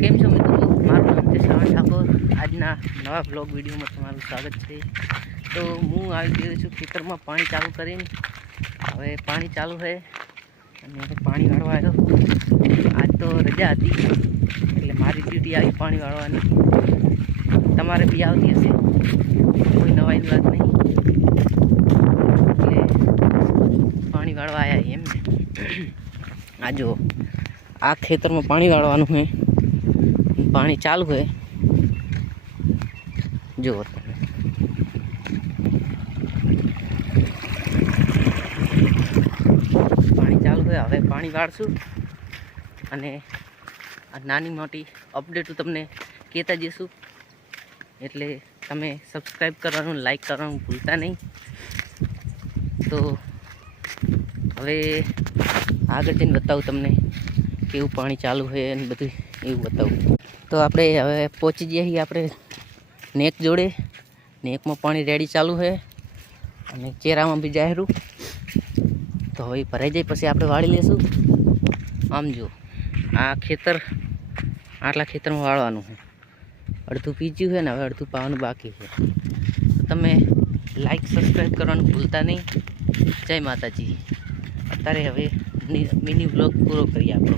કેમ છો મિત્રો, મારું નામ છે શ્રવણ ઠાકોર। આજના નવા બ્લોગ વિડીયોમાં તમારું સ્વાગત છે। તો હું આવી ગયો છું ખેતરમાં પાણી ચાલુ કરીને। હવે પાણી ચાલુ છે અને પાણી વાળવા આવ્યો। આજ તો રજા હતી એટલે મારી ડ્યુટી આવી પાણી વાળવાની। તમારે બી આવતી હશે, કોઈ નવાઈની વાત નહીં। એટલે પાણી વાળવા આવ્યા એમ ને। આ જો આ ખેતરમાં પાણી વાળવાનું છે, પાણી ચાલુ है। जो पानी चालू है, हवे पानी वाळशु अने आ नानी मोटी अपडेट तमने कहता जईशुं। एटले तमे सब्सक्राइब करवानुं, लाइक करवानुं भूलता नहीं। तो हवे आगळ जईने बतावुं तमने केवुं पाणी चालू है अने बधुं एवुं बतावुं। तो आपणे हवे पहोंची गया છીએ આપણે નેક જોડે। નેકમાં પાણી રેડી ચાલુ છે અને ચેરામાં બી જાહેરું। તો હવે ભરાઈ જાય પછી આપણે વાળી લેશું। આમ જો આ ખેતર, આટલા ખેતરમાં વાળવાનું છે। અડધું પીચ્યું છે ને હવે અડધું પાવાનું બાકી છે। તો તમે લાઈક સબસ્ક્રાઈબ કરવાનું ભૂલતા નહીં। જય માતાજી। અત્યારે હવે મિની વ્લોગ પૂરો કરીએ આપણો।